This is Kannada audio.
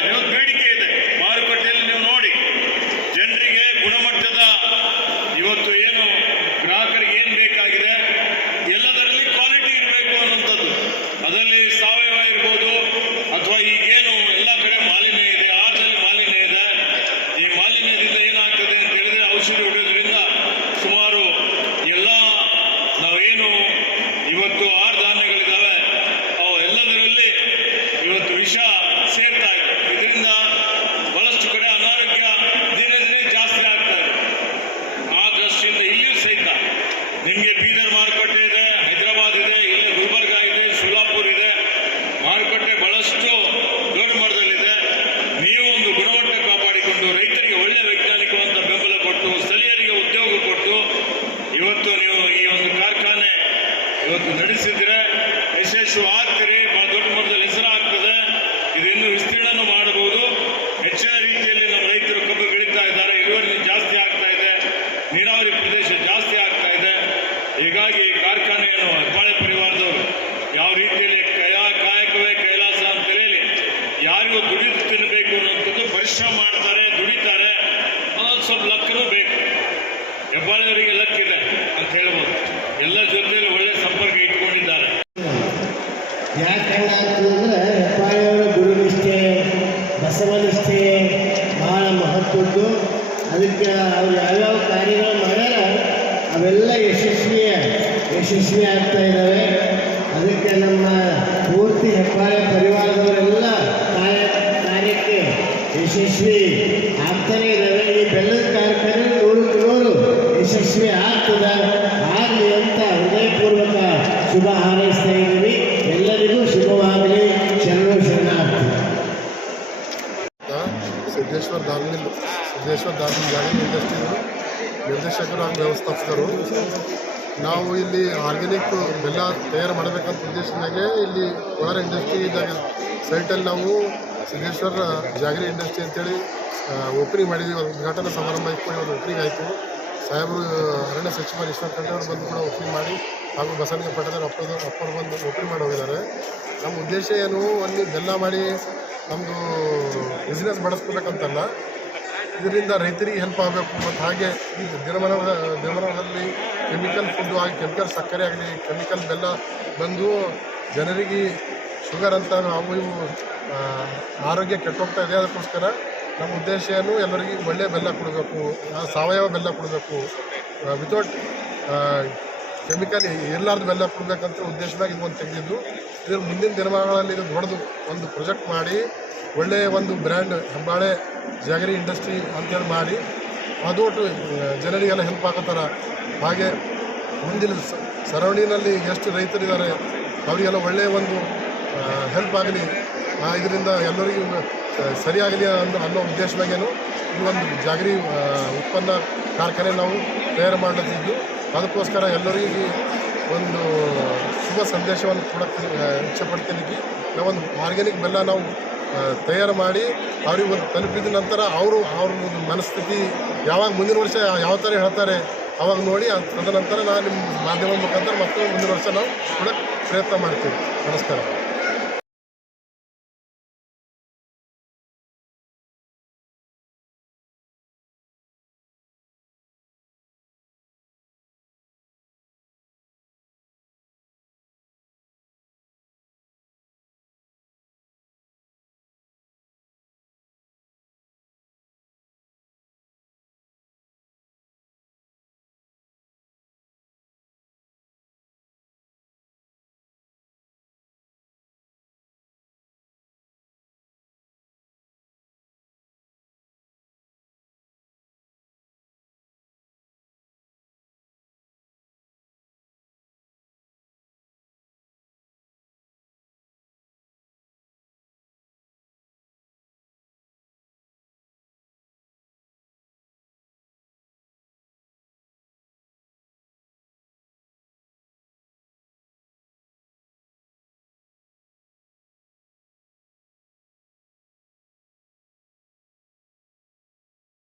ಇದೆ ಇವತ್ತು ಬೇಡಿಕೆ ಇದೆ ಬಹಳಷ್ಟು ದೊಡ್ಡ ಮಟ್ಟದಲ್ಲಿದೆ ನೀವು ಒಂದು ಗುಣಮಟ್ಟ ಕಾಪಾಡಿಕೊಂಡು ರೈತರಿಗೆ ಒಳ್ಳೆ ವೈಜ್ಞಾನಿಕವಾದ ಬೆಂಬಲ ಕೊಟ್ಟು, ಸ್ಥಳೀಯರಿಗೆ ಉದ್ಯೋಗ ಕೊಟ್ಟು, ಇವತ್ತು ನೀವು ಈ ಒಂದು ಕಾರ್ಖಾನೆ ಇವತ್ತು ನಡೆಸಿದ್ರೆ ಯಶಸ್ವಿ ಆಗ್ತೀರಿ ಸ್ವಲ್ಪ ಲಕ್ಕನೂ ಬೇಕು. ಹೆಬ್ಬಾಳಿನವರಿಗೆ ಲಕ್ ಇದೆ ಅಂತ ಹೇಳ್ಬೋದು. ಎಲ್ಲ ಜೊತೆಯಲ್ಲಿ ಒಳ್ಳೆ ಸಂಪರ್ಕ ಇಟ್ಕೊಂಡಿದ್ದಾರೆ. ಯಾಕೆ ಹಂಗಾಗ್ತದಂದ್ರೆ ಹೆಬ್ಬಾಳಿಯವರ ಗುರುನಿಷ್ಠೆ ಬಸವನಿಷ್ಠೆ ಭಾಳ ಮಹತ್ವದ್ದು. ಅದಕ್ಕೆ ಅವ್ರು ಯಾವ್ಯಾವ ಕಾರ್ಯಗಳು ಮಾಡ್ಯಾರ ಅವೆಲ್ಲ ಯಶಸ್ವಿಯ, ಯಶಸ್ವಿ ಆಗ್ತಾ ಇದ್ದಾವೆ ಅದಕ್ಕೆ ನಮ್ಮ ಪೂರ್ತಿ ಹೆಬ್ಬಾಳೆ ಪರಿವಾರದವರೆಲ್ಲ ಕಾರ್ಯ ಯಶಸ್ವಿ ಆಗ್ತಾನೆ ಇದ್ದಾವೆ ಈ ಬೆಲ್ಲದ ಕಾರ್ಖಾನೆ ನೂರಕ್ಕೆ ನೂರು ಯಶಸ್ವಿ ಆಗ್ತದ. ಆಗಲಿ ಅಂತ ಹೃದಯಪೂರ್ವಕ ಶುಭ ಹಾರೈಸ್ತಾ ಇದ್ದೀವಿ. ಎಲ್ಲರಿಗೂ ಶುಭವಾಗಲಿ. ಶರಣು ಶರಣಾರ್ಥಿ. ಸಿದ್ದೇಶ್ವರ ಧಾರ್ಮಿಲ್ ಸಿದ್ದೇಶ್ವರ ಧಾರ್ಮಿಲ್ ಜಾಗರಣೆ ಇಂಡಸ್ಟ್ರಿ ನಿರ್ದೇಶಕರು ಹಾಗೂ ವ್ಯವಸ್ಥಾಪಕರು. ನಾವು ಇಲ್ಲಿ ಆರ್ಗ್ಯಾನಿಕ್ ಬೆಲ್ಲ ತಯಾರು ಮಾಡಬೇಕಂತ ಉದ್ದೇಶದಾಗೆ ಇಲ್ಲಿ ಕೋಲಾರ ಇಂಡಸ್ಟ್ರಿ ಇದ್ದಾಗ ಸೈಟಲ್ಲಿ ನಾವು ಸಿದ್ದೇಶ್ವರ ಜಾಗರಿ ಇಂಡಸ್ಟ್ರಿ ಅಂತೇಳಿ ಓಪನಿಂಗ್ ಮಾಡಿದ್ವಿ. ಒಂದು ಉದ್ಘಾಟನಾ ಸಮಾರಂಭ ಇಟ್ಕೊಂಡು ಒಂದು ಓಪನಿಂಗ್ ಆಯಿತು. ಸಾಹೇಬರು, ಅರಣ್ಯ ಸಚಿವ ಈಶ್ವರ್ ಖಂಡ್ರೆ ಅವರು ಬಂದು ಕೂಡ ಓಪನಿಂಗ್ ಮಾಡಿ, ಹಾಗೂ ಬಸವನಿಗೆ ಪಟ್ಟದ ಅಪ್ಪದ ಅಪ್ಪರು ಬಂದು ಓಪನಿಂಗ್ ಮಾಡಿ ಹೋಗಿದ್ದಾರೆ. ನಮ್ಮ ಉದ್ದೇಶ ಏನು, ಅಲ್ಲಿ ಬೆಲ್ಲ ಮಾಡಿ ನಮ್ಮದು ಬಿಸ್ನೆಸ್ ಬಡಿಸ್ಕೊಬೇಕಂತಲ್ಲ, ಇದರಿಂದ ರೈತರಿಗೆ ಹೆಲ್ಪ್ ಆಗಬೇಕು. ಮತ್ತು ಹಾಗೆ ಈ ದಿನಮನ ದಿನಮನದಲ್ಲಿ ಕೆಮಿಕಲ್ ಫುಡ್ಡು ಆಗಿ ಕೆಮಿಕಲ್ ಸಕ್ಕರೆ ಆಗಲಿ ಕೆಮಿಕಲ್ ಬೆಲ್ಲ ಬಂದು ಜನರಿಗೆ ಶುಗರ್ ಅಂತ ಅವು ಇವು ಆರೋಗ್ಯ ಕೆಟ್ಟೋಗ್ತಾ ಇದೆ, ಅದಕ್ಕೋಸ್ಕರ ನಮ್ಮ ಉದ್ದೇಶ ಏನು, ಎಲ್ಲರಿಗೂ ಒಳ್ಳೆಯ ಬೆಲ್ಲ ಕೊಡಬೇಕು ಸಾವಯವ ಬೆಲ್ಲ ಕೊಡಬೇಕು. ವಿತೌಟ್ ಕೆಮಿಕಲ್ ಇರಲಾರ್ದು ಬೆಲ್ಲ ಕೊಡಬೇಕಂತ ಉದ್ದೇಶವಾಗಿ ಇದು ಒಂದು ತೆಗೆದಿದ್ದು. ಇದ್ರ ಮುಂದಿನ ದಿನಮಾನಗಳಲ್ಲಿ ಇದು ದೊಡ್ಡದು ಒಂದು ಪ್ರೊಜೆಕ್ಟ್ ಮಾಡಿ ಒಳ್ಳೆಯ ಒಂದು ಬ್ರ್ಯಾಂಡ್ ಹೆಬ್ಬಾಳೆ ಜಾಗರಿ ಇಂಡಸ್ಟ್ರಿ ಅಂತೇಳಿ ಮಾಡಿ, ಅದು ಜನರಿಗೆಲ್ಲ ಹೆಲ್ಪ್ ಆಗೋ ಹಾಗೆ ಮುಂದಿನ ಸರೌಂಡಿನಲ್ಲಿ ಎಷ್ಟು ರೈತರಿದ್ದಾರೆ, ಅವರಿಗೆಲ್ಲ ಒಳ್ಳೆಯ ಒಂದು ಹೆಲ್ಪ್ ಆಗಲಿ. ಇದರಿಂದ ಎಲ್ಲರಿಗೂ ಸರಿಯಾಗಲಿ ಅನ್ನೋ ಅನ್ನೋ ಉದ್ದೇಶದಾಗೇನು ಈ ಒಂದು ಜಾಗರಿ ಉತ್ಪನ್ನ ಕಾರ್ಖಾನೆ ನಾವು ತಯಾರು ಮಾಡಲಿದ್ದು ಅದಕ್ಕೋಸ್ಕರ ಎಲ್ಲರಿಗೂ ಒಂದು ಶುಭ ಸಂದೇಶವನ್ನು ಕೊಡಕ್ಕೆ ಇಚ್ಛೆಪಡ್ತೀನಿ ನಾವೊಂದು ಆರ್ಗ್ಯಾನಿಕ್ ಬೆಲ್ಲ ನಾವು ತಯಾರು ಮಾಡಿ ಅವ್ರಿಗೆ ಒಂದು ತಲುಪಿದ ನಂತರ ಅವರು ಅವ್ರ ಮನಸ್ಥಿತಿ ಯಾವಾಗ ಮುಂದಿನ ವರ್ಷ ಯಾವ ಥರ ಹೇಳ್ತಾರೆ ಅವಾಗ ನೋಡಿ ತದನಂತರ ನಾನು ನಿಮ್ಮ ಮಾಧ್ಯಮ ಮುಖಾಂತರ ಮತ್ತೆ ಮುಂದಿನ ವರ್ಷ ನಾವು ಕೂಡ ಪ್ರಯತ್ನ ಮಾಡ್ತೀವಿ. ನಮಸ್ಕಾರ.